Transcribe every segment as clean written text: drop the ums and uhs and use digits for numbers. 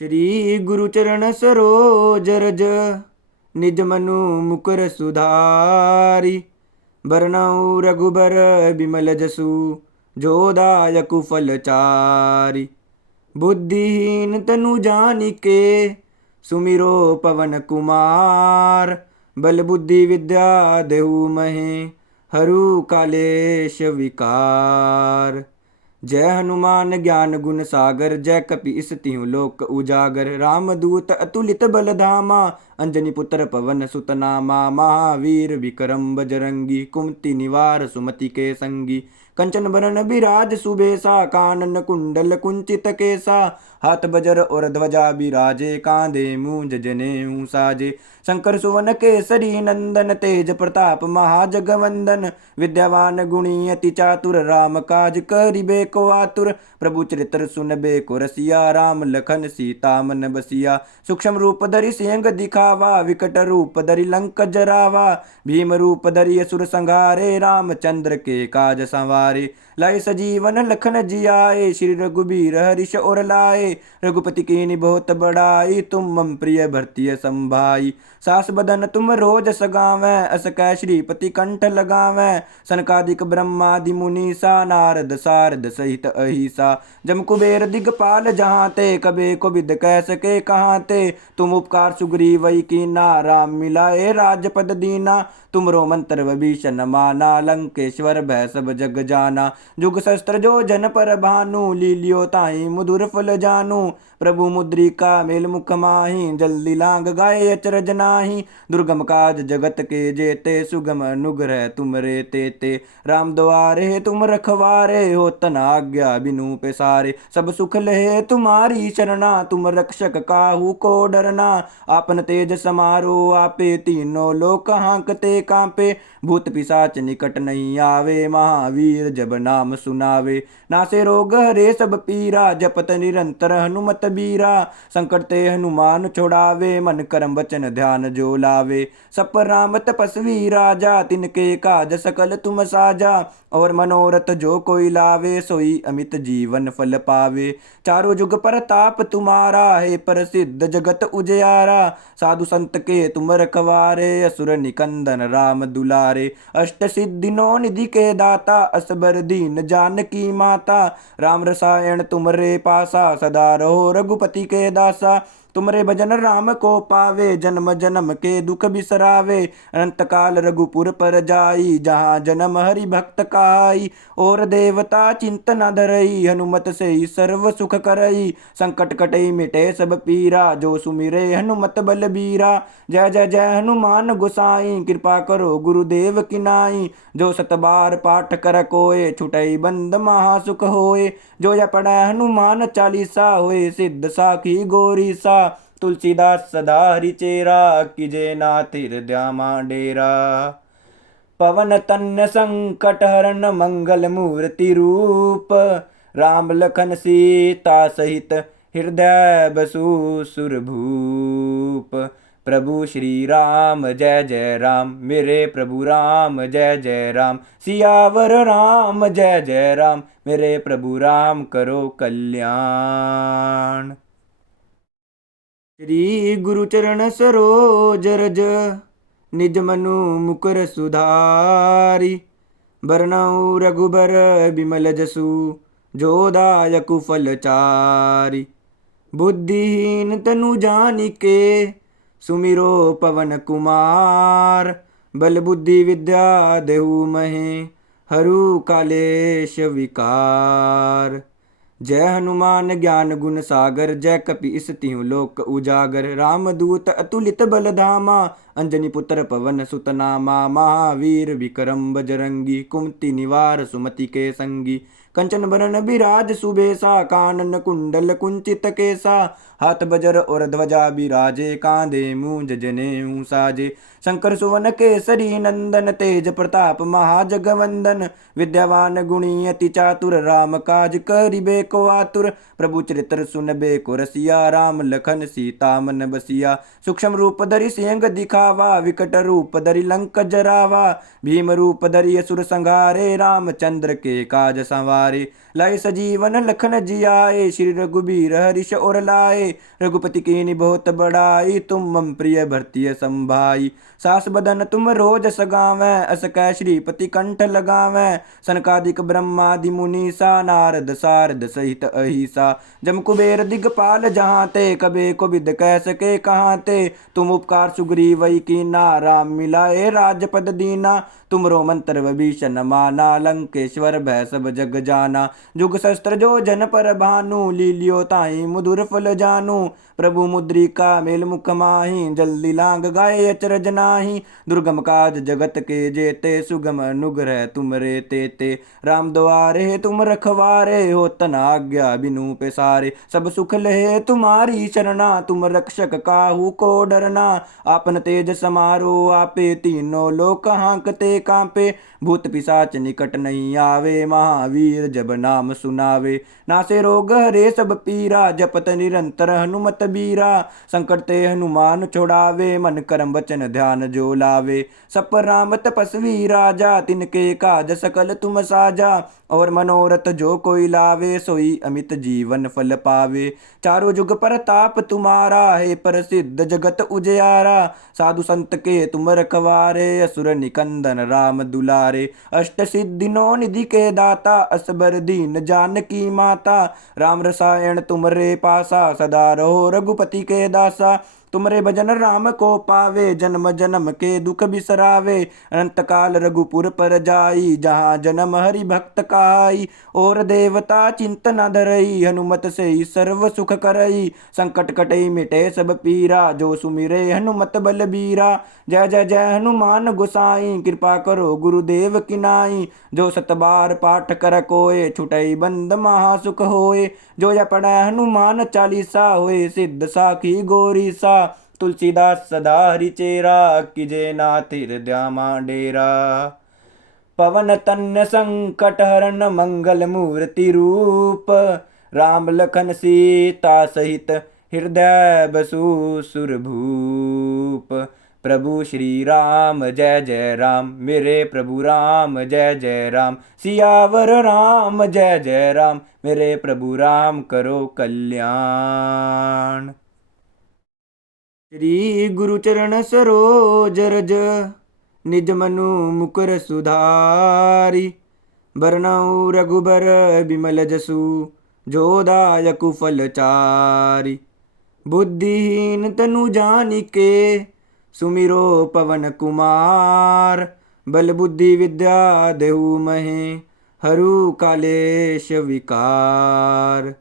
श्री गुरुचरण सरोज रज निज मनु मुकुर सुधारी। बरनउँ रघुबर बिमल जसु जो दायकु फलचारी। बुद्धिहीन तनु जानिके सुमिरो पवन कुमार। बल बुद्धि विद्या देहु महे हरु कालेश विकार। जय हनुमान ज्ञान गुण सागर जय कपीस तिहुँ लोक उजागर। रामदूत अतुलित बल धामा अंजनी पुत्र पवन सुत नामा। महावीर विक्रम बजरंगी कुमति निवार सुमति के संगी। कंचन बरन बिराज सुबेसा कानन कुंडल कुंचित केसा। हाथ बजर और ध्वजा बिराजे कांधे मूंज जनेऊ साजे। शंकर सुवन केसरी नंदन तेज प्रताप महाजगवंदन। विद्यावान गुणी अति चातुर राम काज करिबे को आतुर। प्रभु चरित्र सुनबे को रसिया राम लखन सीता मन बसिया। सूक्ष्म रूप धरि सिंह दिखावा विकट रूप धरि लंक जरावा। भीम रूप धरि असुर संहारे रामचंद्र के काज संवारे। लाई सजीवन लखन जियाए श्री रघुबीर हरिष और लाए। रघुपति कीन्ही बहुत बड़ाई तुम मम प्रिय भरतीय संभाई। सास बदन तुम रोज सगावें अस कै श्रीपति कंठ लगावें। सनकादिक ब्रह्मादि मुनीसा नारद सारद सहित अहिसा। जम कुबेर दिगपाल जहाँ ते कबे को विद कह सके कहाँ ते। तुम उपकार सुग्रीवई कीना राम मिलाए राजपद दीना। तुमरो मंत्र विभीषण माना लंकेश्वर भय सब जग जाना। जुग शस्त्र जो जन पर भानु लीलियो ताहि मधुर फल जानू। प्रभु मुद्रिका मेल मुख माहि जल्दी लांग गाये अचरज नाही। दुर्गम काज जगत के जेते सुगम अनुग्रह तुम रे तेते। राम द्वारे तुम रखवारे हो तना आज्ञा बिनु पैसारे। सब सुख लहे तुम्हारी शरणा तुम रक्षक काहू को डरना। आपन तेज समारो आपे तीनों लोक हांकते कांपे। भूत पिशाच निकट नहीं आवे महावीर जब नाम सुनावे। नासे रोग हरे सब पीरा जपत निरंतर हनुमत बीरा। संकट ते हनुमान छुड़ावे मन करम वचन ध्यान जो लावे। सब पर राम तपस्वी राजा तिनके काज सकल तुम साजा। और मनोरथ जो कोई लावे सोई अमित जीवन फल पावे। चारों जुग परताप तुम्हारा है प्रसिद्ध जगत उजियारा। साधु संत के तुम रखवारे असुर निकंदन राम दुलारे। अष्ट सिद्धि नौ निधि के दाता असबर दीन जानकी माता। राम रसायन तुमरे पासा सदा रहो रघुपति के दासा। तुमरे भजन राम को पावे जन्म जन्म के दुख बिसरावे। अनंत काल रघुपुर पर जाई जहाँ जन्म हरि भक्त काई। और देवता चिंतन धरई हनुमत से ही सर्व सुख करई। संकट कटई मिटे सब पीरा जो सुमिरे हनुमत बलबीरा। जय जय जय हनुमान गोसाई कृपा करो गुरुदेव की नाई। जो सत बार पाठ कर कोय छुटई बंद महासुख होय। जो या पढ़ै हनुमान चालीसा होय सिद्ध साखी गौरी सा। तुलसीदास सदा हरिचेरा कीजे नाथ हृदय डेरा। पवन तन्न संकट हरन मंगल मूर्ति रूप। राम लखन सीता सहित हृदय बसु सुरभूप। प्रभु श्री राम जय जय राम मेरे प्रभु राम जय जय राम। सियावर राम जय जय राम मेरे प्रभु राम करो कल्याण। श्री गुरुचरण सरोज रज निज मनु मुकुर सुधारी। बरनउँ रघुबर बिमल जसु जो दायकु फलचारी। बुद्धिहीन तनु जानिके सुमिरो पवन कुमार। बल बुद्धि विद्या देहु महे हरु कालेश विकार। जय हनुमान ज्ञान गुण सागर जय कपीस तिहुँ लोक उजागर। रामदूत अतुलित बल धामा अंजनी पुत्र पवन सुत नामा। महावीर विक्रम बजरंगी कुमति निवार सुमति के संगी। कंचन बरन बिराज सुबेसा कानन कुंडल कुंचित केसा। हाथ बजर और ध्वजा बिराजे कांधे मूंज जनेऊ साजे। शंकर सुवन केसरी नंदन तेज प्रताप महाजगवंदन। विद्यावान गुणी अति चातुर राम काज करिबे को आतुर। प्रभु चरित्र सुनबे को रसिया, राम लखन सीता मन बसिया। सूक्ष्म रूप धरि सिंह दिखावा, विकट रूप धरि लंक जरावा। भीम रूप धरि असुर संहारे, रामचंद्र के काज संवारे। लाए सजीवन लखन जियाए, श्री रघुबीर हरिष और लाए। रघुपति कीन्ही बहुत बड़ाई, तुम मम प्रिय भरतीय संभाई। सास बदन तुम रोज सगावें, अस कै श्रीपति कंठ लगावें। सनकादिक ब्रह्मादि मुनीसा, नारद सारद सहित अहिसा। जम कुबेर दिगपाल जहाँ ते, कबे को विद कह सके कहाँ ते। तुम उपकार सुग्रीवई कीना, राम मिलाए राजपद दीना। तुमरो मंत्र विभीषण माना, लंकेश्वर भय सब जग जाना। जुग शस्त्र जो जन पर भानु, लील्यो ताहि मधुर फल जानू। प्रभु मुद्रिका मेल मुख माहि, जल्दी लांग गाए अचरज नाही। दुर्गम काज जगत के जेते, सुगम अनुग्रह तुमरे तेते। राम द्वारे तुम रखवारे, हो तना आज्ञा बिनु पैसारे। सब सुख लहे तुम्हारी शरणा, तुम रक्षक काहू को डरना। आपन तेज समारो आपे, तीनों लोक हांकते कांपे। भूत पिशाच निकट नहीं आवे, महावीर जब नाम सुनावे। नासे रोग हरे सब पीरा, जपत निरंतर हनुमत बीरा। संकट ते हनुमान छुड़ावे, मन करम वचन ध्यान जो लावे। सब पर राम तपस्वी राजा, तिनके काज सकल तुम साजा। और मनोरथ जो कोई लावे, सोई अमित जीवन फल पावे। चारों जुग परताप तुम्हारा, है प्रसिद्ध जगत उजियारा। साधु संत के तुम रखवारे, असुर निकंदन राम दुलारे। अष्ट सिद्धि नौ निधि के दाता, असबर दीन जानकी माता। राम रसायन तुमरे पासा, सदा रहो रघुपति के दासा। तुमरे भजन राम को पावे, जन्म जन्म के दुख बिसरावे। अनंत काल रघुपुर पर जाई, जहाँ जन्म हरि भक्त काई। और देवता चिंतना धरई, हनुमत से सर्व सुख करई। संकट कटई मिटे सब पीरा, जो सुमिरे हनुमत बलबीरा। जय जय जय हनुमान गोसाई, कृपा करो गुरुदेव की नाई। जो सत बार पाठ कर कोय, छुटई बंद महासुख होय। जो या पढ़ै हनुमान चालीसा, होय सिद्ध साखी गौरी सा। तुलसीदास सदा हरिचेरा, कीजे नाथ हृदय मा डेरा। पवन तन्य संकट हरन, मंगल मूर्ति रूप। राम लखन सीता सहित, हृदय बसु सुरभूप। प्रभु श्री राम जय जय राम, मेरे प्रभु राम जय जय राम। सियावर राम जय जय राम, मेरे प्रभु राम करो कल्याण। श्री गुरु चरण सरोज रज, निज मनु मुकुर सुधारी। बरनउँ रघुबर बिमल जसु, जो दायकु फल चारि। बुद्धिहीन तनु जानिके, सुमिरो पवन कुमार। बल बुद्धि विद्या देहु महे, हरू कालेश विकार।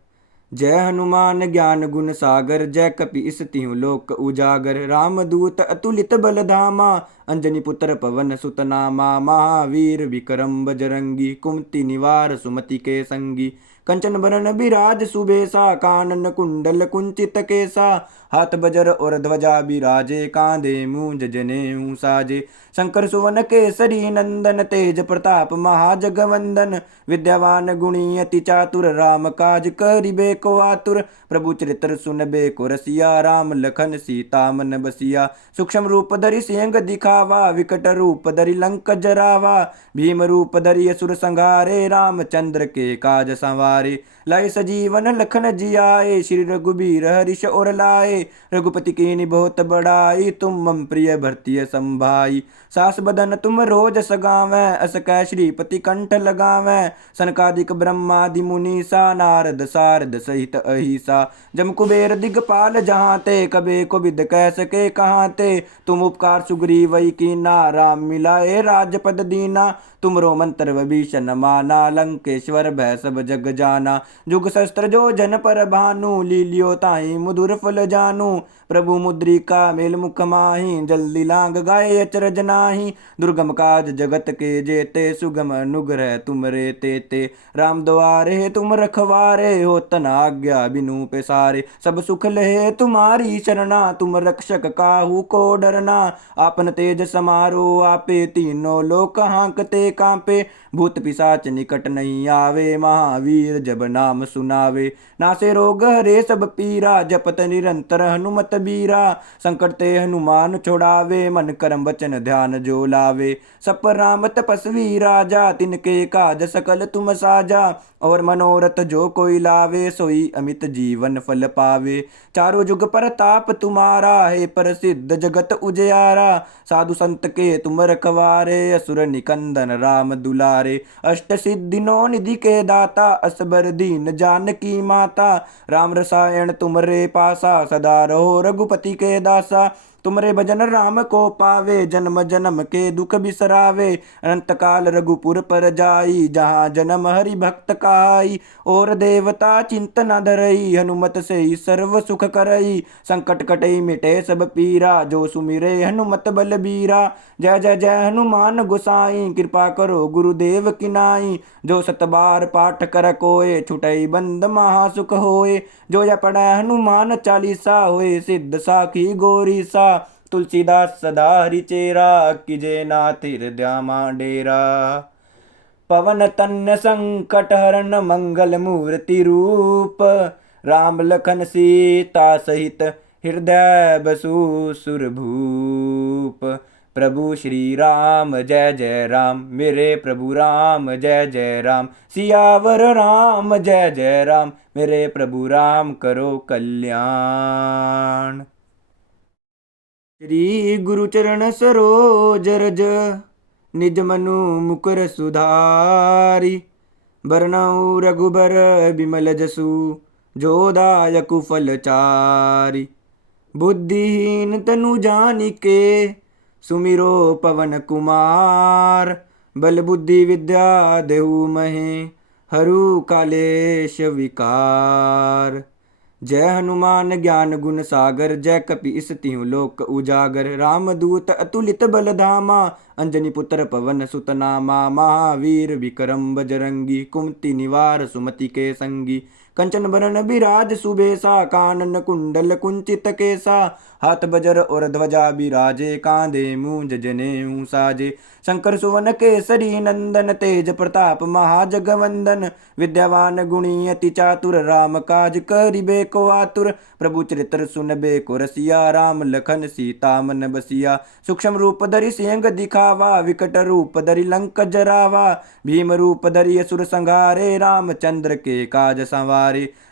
जय हनुमान ज्ञान गुण सागर, जय कपि तिहुँ लोक उजागर। रामदूत अतुलित बल धामा, अंजनी पुत्र पवन सुत नामा। महावीर विक्रम बजरंगी, कुमति निवार सुमति के संगी। कंचन बरन बिराज सुबेसा, कानन कुंडल कुंचित केसा। हाथ बजर और ध्वजा बिराजे, कांधे मूंज जनेऊ साजे। शंकर सुवन केसरी नंदन, तेज प्रताप महाजगवंदन। विद्यावान गुणी अति चातुर, राम काज करिबे को आतुर। प्रभु चरित्र सुनबे को रसिया, राम लखन सीता मन बसिया। सूक्ष्म रूप धरि सिंह दिखावा, विकट रूप धरि लंक जरावा। भीम रूप धरि असुर संहारे, रामचंद्र के काज संवारे। लाए सजीवन लखन जियाए, श्री रघुबीर हरिष और लाए। रघुपति कीन्ही बहुत बड़ाई, तुम मम प्रिय भरतीय संभाई। सास बदन तुम रोज सगावें, अस कै श्रीपति कंठ लगावें। सनकादिक ब्रह्मादि मुनीसा, नारद सारद सहित अहिसा। जम कुबेर दिगपाल जहाँ ते, कबे को विद कह सके कहाँ ते। तुम उपकार सुग्रीवई कीना, राम मिलाए राजपद दीना। तुमरो मंत्र विभीषण माना, लंकेश्वर भय सब जग जाना। जुग शस्त्र जो जन पर भानु, लील्यो ताहि मधुर फल जानू। प्रभु मुद्रिका मेल मुख माहि, जल्दी लांग गाए अचरज नाही। दुर्गम काज जगत के जेते, सुगम अनुग्रह तुमरे तेते। राम द्वारे तुम रखवारे, हो तना आज्ञा बिनु पैसारे। सब सुख लहे तुम्हारी शरणा, तुम रक्षक काहू को डरना। आपन तेज तेज समारो आपे, तीनों लोक हाँकते कांपे। भूत पिशाच निकट नहीं आवे, महावीर जब नाम सुनावे। नासे रोग हरे सब पीरा, जपत निरंतर हनुमत बीरा। संकट ते हनुमान छुड़ावे, मन करम वचन ध्यान जो लावे। सब पर राम तपस्वी राजा, तिनके काज सकल तुम साजा। और मनोरथ जो कोई लावे, सोई अमित जीवन फल पावे। चारों जुग परताप तुम्हारा है, प्रसिद्ध जगत उजियारा। साधु संत के तुम रखवारे, असुर निकंदन राम दुलारे। अष्ट सिद्धि नौ निधि के दाता, असबर दीन जानकी माता। राम रसायन तुमरे पासा, सदा रहो रघुपति के दासा। तुमरे भजन राम को पावे, जन्म जन्म के दुख बिसरावे। अनंत काल रघुपुर पर जाई, जहाँ जन्म हरि भक्त काई। और देवता चिंत न धरई, हनुमत से ही सर्व सुख करई। संकट कटई मिटे सब पीरा, जो सुमिरे हनुमत बलबीरा। जय जय जय हनुमान गोसाई, कृपा करो गुरुदेव की नाई। जो सत बार पाठ कर कोय, छुटई बंद महासुख होय। जो या पढ़ै हनुमान चालीसा, होय सिद्ध साखी गोरी सा। तुलसीदास सदा हरिचेरा, कीजे नाथ हृदय मां डेरा। पवन तन्न संकट हरन, मंगल मूर्ति रूप। राम लखन सीता सहित, हृदय बसु सुरभूप। प्रभु श्री राम जय जय राम, मेरे प्रभु राम जय जय राम। सियावर राम जय जय राम, मेरे प्रभु राम करो कल्याण। श्री गुरु चरण सरोज रज, निज मनु मुकुर सुधारी। बरनउँ रघुबर बिमल जसु, जो दायकु फल चारि। बुद्धिहीन तनु जानिके, सुमिरो पवन कुमार। बल बुद्धि विद्या देहु महे, हरू कालेश विकार। जय हनुमान ज्ञान गुण सागर, जय कपीस तिहुँ लोक उजागर। रामदूत अतुलित बल धामा, अंजनी पुत्र पवन सुत नामा। महावीर विक्रम बजरंगी, कुमति निवार सुमति के संगी। कंचन बरन बिराज सुबेसा, कानन कुंडल कुंचित केसा। हाथ बजर और ध्वजा बिराजे, कांधे मूंज जनेऊ साजे। शंकर सुवन केसरी नंदन, तेज प्रताप महाजगवंदन। विद्यावान गुणी अति चातुर, राम काज करिबे को आतुर। प्रभु चरित्र सुनबे को रसिया, राम लखन सीता मन बसिया। सूक्ष्म रूप धरि सिंह दिखावा, विकट रूप धरि लंक जरावा। भीम रूप धरि असुर संहारे, रामचंद्र के काज संवारे।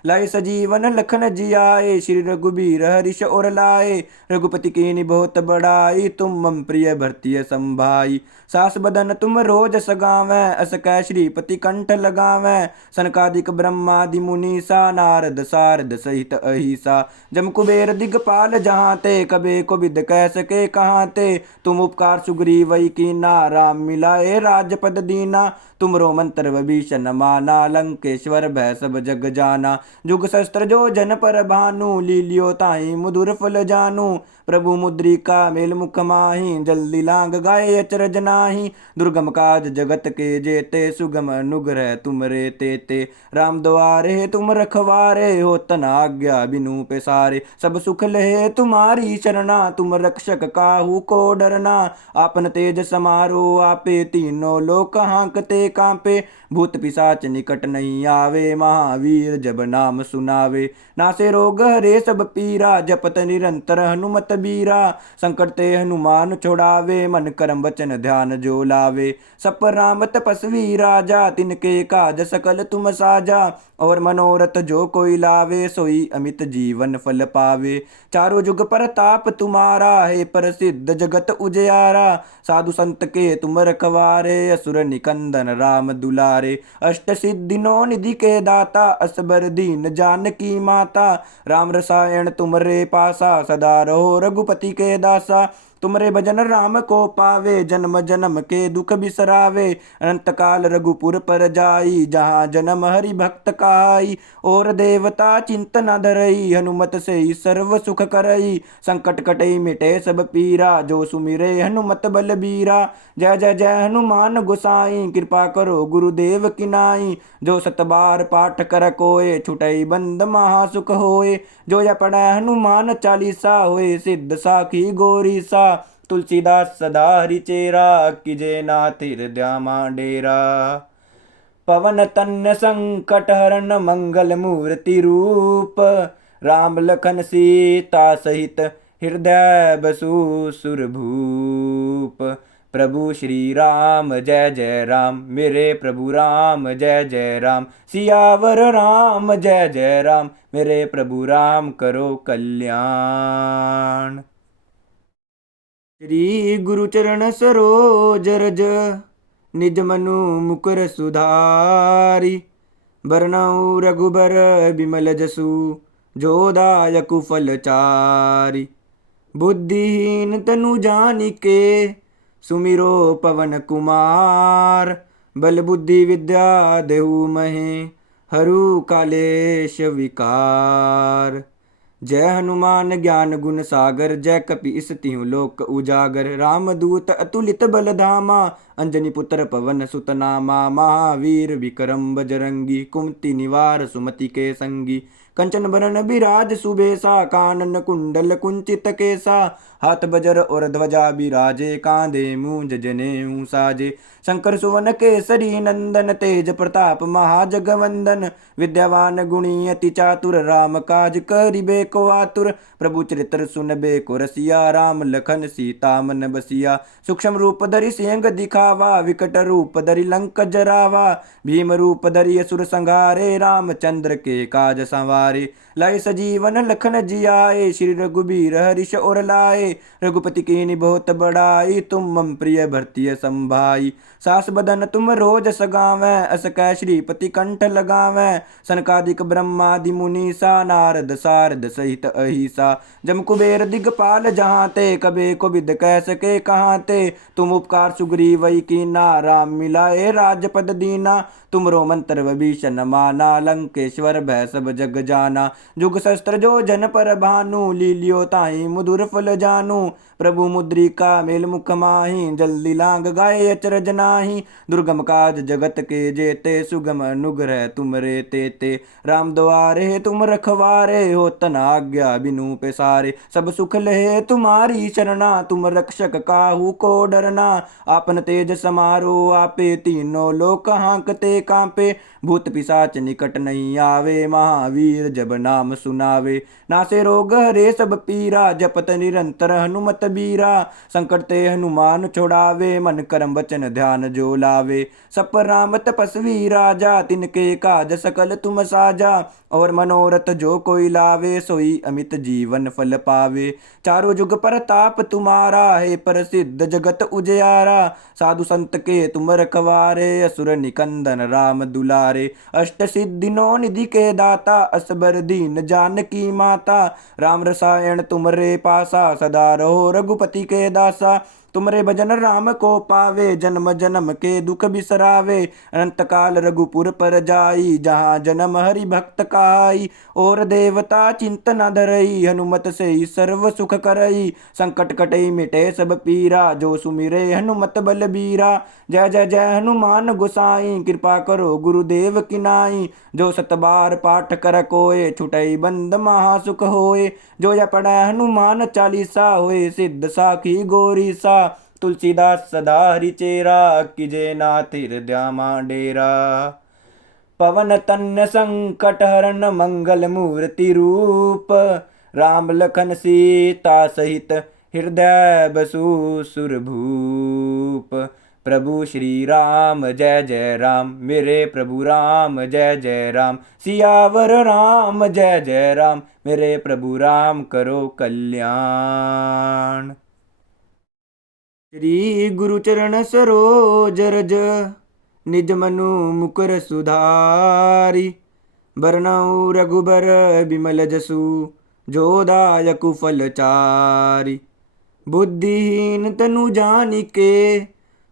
लाई सजीवन लखन जियाए, श्री रघुबीर हर्ष और लाए। रघुपति कीन्ही बहुत बड़ाई, तुम मम प्रिय भरतिय संभाई। सास बदन तुम रोज सगावै, अस कै श्रीपति कंठ लगावै। सनकादिक ब्रह्मादि मुनीसा, नारद सारद सहित अहिसा। जम कुबेर दिगपाल जहाँ ते, कबे को विद कह सके कहाँ ते। तुम उपकार सुग्रीवई कीना, राम मिलाए राजपद दीना। तुमरो मंत्र विभीषण माना, लंकेश्वर भय सब जग जाना। जुग शस्त्र जो जन पर भानु, लील्यो ताहि मधुर फल जानू। प्रभु मुद्रिका मेल मुख माहि, जल्दी लांग गाये अचरज नाही। दुर्गम काज जगत के जेते, सुगम अनुग्रह तुमरे तेते। राम द्वारे तुम रखवारे, होत न आज्ञा बिनु पैसारे। सब सुख लहे तुम्हारी शरणा, तुम रक्षक काहू को डरना। आपन तेज समारो आपे, तीनों लोक हाँकते कांपे। भूत पिशाच निकट नहीं आवे, महावीर जब नाम सुनावे। नासे रोग हरे सब पीरा, जपत निरंतर हनुमत बीरा। संकट ते हनुमान छुड़ावे, मन करम वचन ध्यान जो लावे। सब पर राम तपस्वी राजा, तिनके काज सकल तुम साजा। और मनोरथ जो कोई लावे, सोई अमित जीवन फल पावे। चारों जुग परताप तुम्हारा है, प्रसिद्ध जगत उजियारा। साधु संत के तुम रखवारे, असुर निकंदन राम दुलारे। अष्ट सिद्धि नौ निधि के दाता, असबर दीन जानकी माता। राम रसायन तुमरे पासा, सदा रहो रघुपति के दासा। तुमरे भजन राम को पावे, जन्म जन्म के दुख बिसरावे। अनंत काल रघुपुर पर जाई, जहाँ जन्म हरि भक्त काई। और देवता चिंत न धरई, हनुमत से ही सर्व सुख करई। संकट कटई मिटे सब पीरा, जो सुमिरे हनुमत बलबीरा। जय जय जय हनुमान गोसाई, कृपा करो गुरुदेव की नाई। जो सत बार पाठ कर कोय, छुटई बंद महासुख होय। जो या पढ़ै हनुमान चालीसा, होय सिद्ध साखी गोरी सा। तुलसीदास सदा हरि चेरा, कीजे नाथ हृदय मां डेरा। पवन तन्न संकट हरन मंगल मूर्ति रूप, राम लखन सीता सहित हृदय बसु सुरभूप। प्रभु श्री राम जय जय राम, मेरे प्रभु राम जय जय राम। सियावर राम जय जय राम, मेरे प्रभु राम करो कल्याण। श्री गुरु चरण सरोज रज, निज मनु मुकुर सुधारी। बरनउँ रघुबर बिमल जसु, जो दायकु फल चारि। बुद्धिहीन तनु जानिके, सुमिरो पवन कुमार। बल बुद्धि विद्या देहु महे, हरू कालेश विकार। जय हनुमान ज्ञान गुण सागर, जय कपीस तिहुँ लोक उजागर। रामदूत अतुलित बल धामा, अंजनी पुत्र पवन सुत नामा। महावीर विक्रम बजरंगी, कुमति निवार सुमति के संगी। कंचन बरन बिराज सुबेसा, कानन कुंडल कुंचित केसा। हाथ बजर और ध्वजा बिराजे, कांधे मूंज जनेऊ साजे। शंकर सुवन केसरी नंदन, तेज प्रताप महाजगवंदन। विद्यावान गुणी अति चातुर, राम काज करिबे को आतुर। प्रभु चरित्र सुनबे को रसिया, राम लखन सीता मन बसिया। सूक्ष्म रूप धरि सिंह दिखावा, विकट रूप धरि लंक जरावा। भीम रूप धरि असुर संहारे, रामचंद्र के काज संवारे। लाई सजीवन लखन जियाए, श्री रघुबीर हर्ष और लाए। रघुपति कीन्ही बहुत बड़ाई, तुम मम प्रिय भरतीय संभाई। सास बदन तुम रोज सगावें, अस कै श्रीपति कंठ लगावें। सनकादिक ब्रह्मादि मुनीसा, नारद सारद सहित अहिसा। जम कुबेर दिगपाल जहाँ ते, कबे को विद कह सके कहाँ ते। तुम उपकार सुग्रीवई कीना, राम मिलाए राजपद दीना। तुमरो मंत्र विभीषण माना, लंकेश्वर भय सब जग जाना। जुग शस्त्र जो जन पर भानु, लीलियो ताहि मधुर फल जानू। प्रभु मुद्रिका मेल मुख माहि, जल्दी लांग गाए अचरज नाही। दुर्गम काज जगत के जेते, सुगम अनुग्रह तुमरे तेते। राम द्वारे तुम रखवारे, हो तना आज्ञा बिनु पैसारे। सब सुख लहे तुम्हारी शरणा, तुम रक्षक काहू को डरना। आपन तेज समारो आपे, तीनों लोक हांकते कांपे। भूत पिशाच निकट नहीं आवे, महावीर जब नाम सुनावे। नासे रोग हरे सब पीरा, जपत निरंतर हनुमत बीरा। संकट ते हनुमान छुड़ावे, मन करम वचन ध्यान जो लावे। सब पर राम तपस्वी राजा, तिनके काज सकल तुम साजा। और मनोरथ जो कोई लावे, सोई अमित जीवन फल पावे। चारों जुग परताप तुम्हारा, है प्रसिद्ध जगत उजियारा। साधु संत के तुम रखवारे, असुर निकंदन राम दुलारे। अष्ट सिद्धि नौ निधि के दाता, असबर दीन जानकी माता। राम रसायन तुमरे पासा, सदा रहो रघुपति के दासा। तुमरे भजन राम को पावे, जन्म जन्म के दुख बिसरावे। अनंत काल रघुपुर पर जाई, जहाँ जन्म हरि भक्त काई। और देवता चिंत न धरई, हनुमत से ही सर्व सुख करई। संकट कटई मिटे सब पीरा, जो सुमिरे हनुमत बलबीरा। जय जय जय हनुमान गोसाई, कृपा करो गुरुदेव की नाई। जो सत बार पाठ कर कोय, छुटई बंद महासुख होय। जो यह पढ़ै हनुमान चालीसा, होय सिद्ध साखी गौरी सा। तुलसीदास सदा हरि चेरा, कीजे नाथ हृदय मां डेरा। पवन तन्न संकट हरन मंगल मूर्ति रूप, राम लखन सीता सहित हृदय बसु सुरभूप। प्रभु श्री राम जय जय राम, मेरे प्रभु राम जय जय राम। सियावर राम जय जय राम, मेरे प्रभु राम करो कल्याण। श्री गुरु चरण सरोज रज, निज मनु मुकुर सुधारी। बरनउँ रघुबर बिमल जसु, जो दायकु फल चारि। बुद्धिहीन तनु जानिके,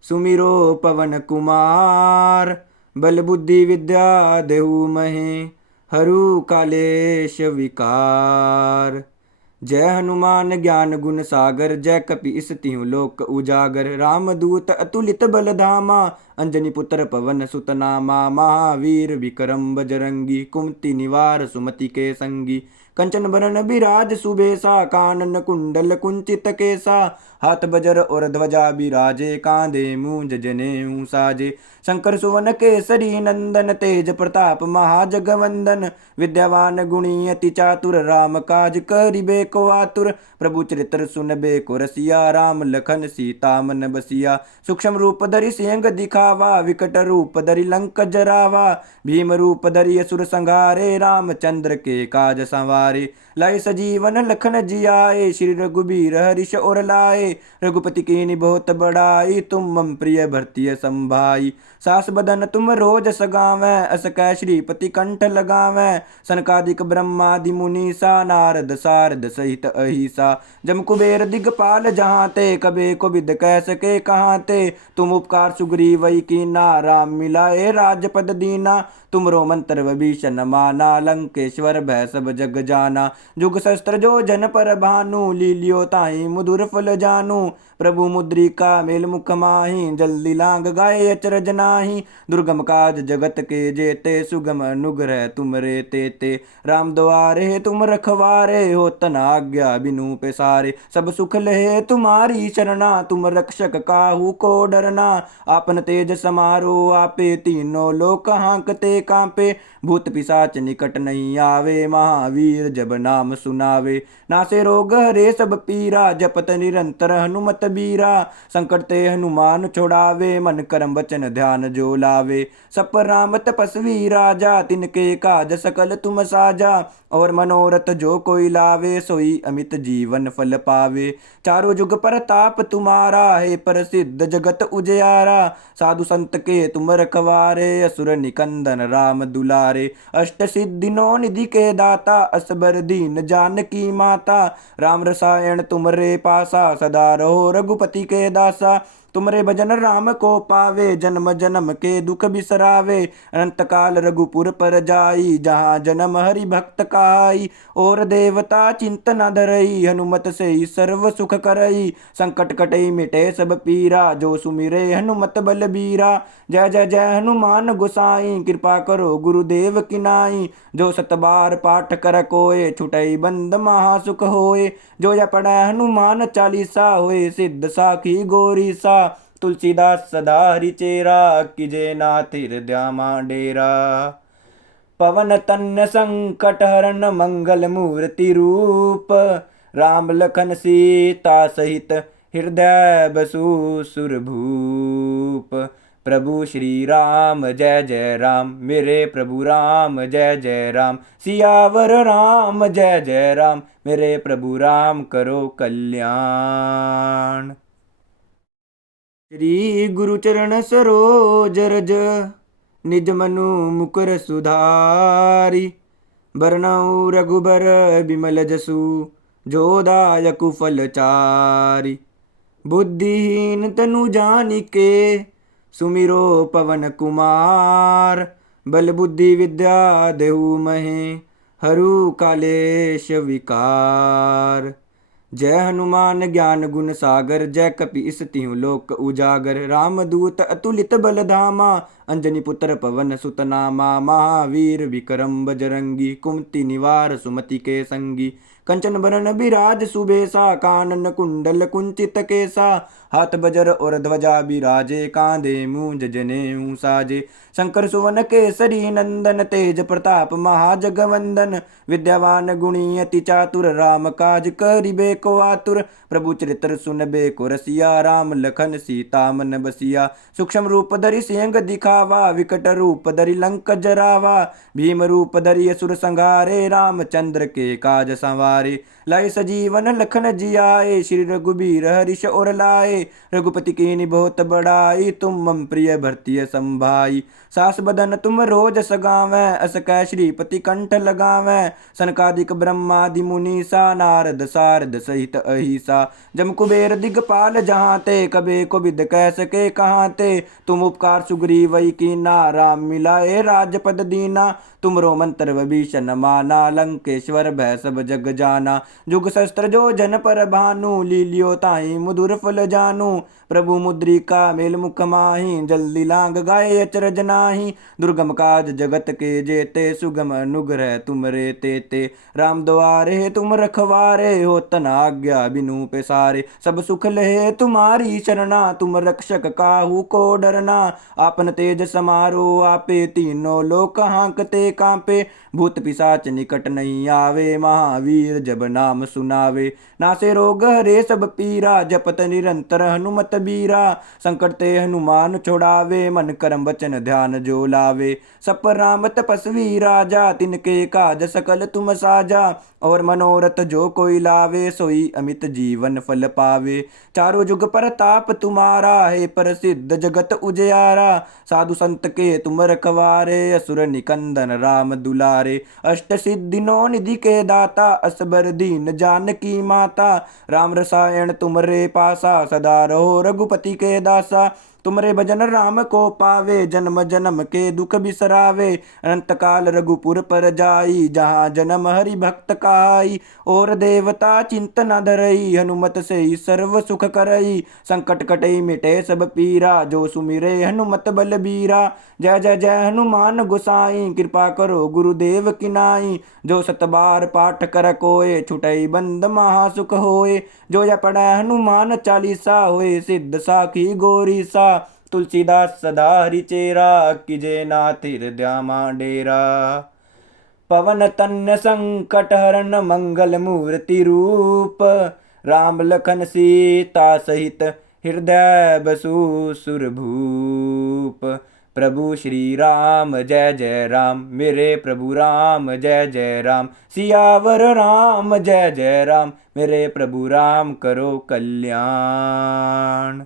सुमिरो पवन कुमार। बल बुद्धि विद्या देहु महे, हरू कालेश विकार। जय हनुमान ज्ञान गुण सागर, जय कपीस तिहुँ लोक उजागर। रामदूत अतुलित बल धामा, अंजनी पुत्र पवन सुत नामा, महावीर विक्रम बजरंगी, कुमति निवार सुमति के संगी। कंचन बरन बिराज सुबेसा, कानन कुंडल कुंचित केसा, हाथ बजर और ध्वजा बिराजे, कांधे मूंज जनेऊ साजे। शंकर सुवन केसरी नंदन, तेज प्रताप महाजगवंदन, विद्यावान गुणी अति चातुर, राम काज करिबे को आतुर। प्रभु चरित्र सुनबे को रसिया, राम लखन सीता मन बसिया। सूक्ष्म रूप धरि सिंह दिखावा, विकट रूप धरि लंक जरावा, भीम रूप धरि असुर संहारे, रामचंद्र के काज संवारे। लाई सजीवन लखन जियाए, श्री रघुबीर हरिष और लाए, रघुपति कीन्ही बहुत बड़ाई, तुम मम प्रिय भरतीय संभाई। सास बदन तुम रोज सगावै, अस कै श्रीपति कंठ लगावै, सनकादिक ब्रह्मादि मुनीसा, नारद सारद सहित अहिसा। जम कुबेर दिगपाल जहाँ ते, कबे को विद कह सके कहाँ ते, तुम उपकार सुग्रीवई कीना, राम मिलाए राजपद दीना। तुमरो मंत्र विभीषण माना, लंकेश्वर भय सब जग जाना। जुग शस्त्र जो जन पर भानु, लीलियो ताहि मधुर फल जानू। प्रभु मुद्रिका मेल मुख माहि, जल्दी लांग गाए अचरज नाही। दुर्गम काज जगत के जेते, सुगम अनुग्रह तुम रे तेते। राम द्वारे तुम रखवारे, हो तना आज्ञा बिनु पैसारे। सब सुख लहे तुम्हारी शरणा, तुम रक्षक काहू को डरना। आपन तेज समारो आपे, तीनों लोक हांकते कांपे। भूत पिशाच निकट नहीं आवे, महावीर जब नाम सुनावे। नासे रोग हरे सब पीरा, जपत निरंतर हनुमत बीरा। संकट ते हनुमान छुड़ावे, मन करम वचन ध्यान जो लावे। सब पर राम तपस्वी राजा, तिनके काज सकल तुम साजा। और मनोरथ जो कोई लावे, सोई अमित जीवन फल पावे। चारों जुग परताप तुम्हारा, है प्रसिद्ध जगत उजियारा। साधु संत के तुम रखवारे, असुर निकंदन राम दुलारे। अष्ट सिद्धि नौ निधि के दाता, असबर दीन जानकी माता। राम रसायन तुमरे पासा, सदा रहो रघुपति के दासा। तुमरे भजन राम को पावे, जन्म जन्म के दुख बिसरावे। अनंत काल रघुपुर पर जाई, जहाँ जन्म हरि भक्त काई। और देवता चिंतन धरई, हनुमत से ही सर्व सुख करई। संकट कटई मिटे सब पीरा, जो सुमिरे हनुमत बलबीरा। जय जय जय हनुमान गोसाई, कृपा करो गुरुदेव की नाई। जो सत बार पाठ कर कोय, छुटई बंद महासुख होय। जो या पढ़ै हनुमान चालीसा, होय सिद्ध साखी गौरी सा। तुलसीदास सदा हरिचेरा, कीजे नाथ हृदय डेरा। पवन तन्न संकट हरन, मंगल मूर्ति रूप। राम लखन सीता सहित, हृदय बसु सुरभूप। प्रभु श्री राम जय जय राम, मेरे प्रभु राम जय जय राम। सियावर राम जय जय राम, मेरे प्रभु राम करो कल्याण। श्री गुरु चरण सरोज रज, निज मनु मुकुर सुधारी। बरनउँ रघुबर बिमल जसु, जो दायकु फल चारि। बुद्धिहीन तनु जानिके, सुमिरो पवन कुमार। बल बुद्धि विद्या देहु महे, हरु कालेश विकार। जय हनुमान ज्ञान गुण सागर, जय कपीस तिहुँ लोक उजागर। रामदूत अतुलित बल धामा, अंजनी पुत्र पवन सुत नामा। महावीर विक्रम बजरंगी, कुमति निवार सुमति के संगी। कंचन बरन बिराज सुबेसा, कानन कुंडल कुंचित केसा। हाथ बजर और ध्वजा बिराजे, कांधे मूंज जनेऊ साजे। शंकर सुवन केसरी नंदन, तेज प्रताप महाजगवंदन। विद्यावान गुणी अति चातुर, राम काज करिबे को आतुर। प्रभु चरित्र सुनबे को रसिया, राम लखन सीता मन बसिया। सूक्ष्म रूप धरि सिंह दिखावा, विकट रूप धरि लंक जरावा। भीम रूप धरि असुर संहारे, रामचंद्र के काज संवारे। लाई सजीवन लखन जियाए, श्री रघुबीर हरिष और लाए। रघुपति कीन्ही बहुत बड़ाई, तुम मम प्रिय भरतीय संभाई। सास बदन तुम रोज सगावै, अस कै श्रीपति कंठ लगावै। सनकादिक ब्रह्मादि मुनीसा, नारद सारद सहित अहिसा। जम कुबेर दिगपाल जहाँ ते, कबे को विद कह सके कहाँ ते। तुम उपकार सुग्रीवई सबई कीना, राम मिलाए राजपद दीना। तुमरो मंत्र विभीषण माना, लंकेश्वर भय सब जग जाना। जुग शस्त्र जो जन पर भानु, लीलियो ताहि मधुर फल जानू। प्रभु मुद्रिका मेल मुख माहि, जल्दी लांग गाए अचरज नाही। दुर्गम काज जगत के जेते, सुगम अनुग्रह तुम रे तेते। राम द्वारे तुम रखवारे, हो तना आज्ञा बिनु पैसारे। सब सुख लहे तुम्हारी शरणा, तुम रक्षक काहू को डरना। आपन तेज समारो आपे, तीनों लोक हांकते कांपे। भूत पिशाच निकट नहीं आवे, महावीर जब नाम सुनावे। नासे रोग हरे सब पीरा, जपत निरंतर हनुमत बीरा। संकट ते हनुमान छुड़ावे, मन करम वचन ध्यान जो लावे। सब पर राम तपस्वी राजा, तिनके काज सकल तुम साजा। और मनोरथ जो कोई लावे, सोई अमित जीवन फल पावे। चारों जुग परताप तुम्हारा, है प्रसिद्ध जगत उजियारा। साधु संत के तुम रखवारे, असुर निकंदन राम दुलारे। अष्ट सिद्धि नौ निधि के दाता, असबर दीन जानकी माता। राम रसायन तुमरे पासा, सदा रहो रघुपति के दासा। तुमरे भजन राम को पावे, जन्म जन्म के दुख बिसरावे। अनंत काल रघुपुर पर जाई, जहाँ जन्म हरि भक्त काई। और देवता चिंतन धरई, हनुमत से ही सर्व सुख करई। संकट कटई मिटे सब पीरा, जो सुमिरे हनुमत बलबीरा। जय जय जय हनुमान गोसाई, कृपा करो गुरुदेव की नाई। जो सत बार पाठ कर कोय, छुटई बंद महासुख होय। जो या पढ़ै हनुमान चालीसा, होय सिद्ध साखी गौरी सा। तुलसीदास सदा हरि चेरा, कीजे नाथ हृदय डेरा। पवन तन्य संकट हरन, मंगल मूर्ति रूप। राम लखन सीता सहित, हृदय बसु सुरभूप। प्रभु श्री राम जय जय राम, मेरे प्रभु राम जय जय राम। सियावर राम जय जय राम, मेरे प्रभु राम करो कल्याण।